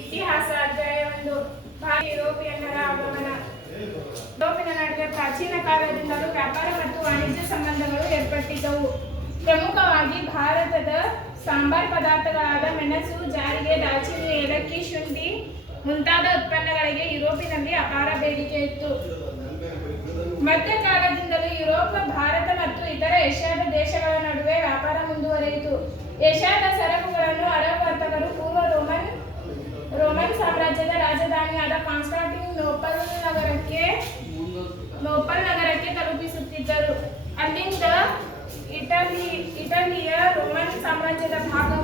ಇತಿಹಾಸ ಅಧ್ಯಾಯ ಒಂದು ಭಾರಿ ಯುರೋಪಿಯನ್ನರ ಆಗಮನ. ಯುರೋಪಿನ ನಡುವೆ ಪ್ರಾಚೀನ ಕಾಲದಿಂದಲೂ ವ್ಯಾಪಾರ ಮತ್ತು ವಾಣಿಜ್ಯ ಸಂಬಂಧಗಳು ಏರ್ಪಟ್ಟಿದ್ದವು. ಪ್ರಮುಖವಾಗಿ ಭಾರತದ ಸಾಂಬಾರ್ ಪದಾರ್ಥಗಳಾದ ಮೆಣಸು, ಜಾರಿಗೆ, ದಾಲ್ಚಿನ್ನಿ, ಏಲಕ್ಕಿ, ಶುಂಠಿ ಮುಂತಾದ ಉತ್ಪನ್ನಗಳಿಗೆ ಯುರೋಪಿನಲ್ಲಿ ಅಪಾರ ಬೇಡಿಕೆ ಇತ್ತು. ಮಧ್ಯಕಾಲದಿಂದಲೂ ಯುರೋಪ್, ಭಾರತ ಮತ್ತು ಇತರ ಏಷ್ಯಾದ ದೇಶಗಳ ನಡುವೆ ವ್ಯಾಪಾರ ಮುಂದುವರಿಯಿತು. ಏಷ್ಯಾದ ಸರಕುಗಳನ್ನು ಅರಬ್ ವರ್ತಕರು ఇటలీ ఇటలియా రోమన్ సామ్రాజ్యದ భాగం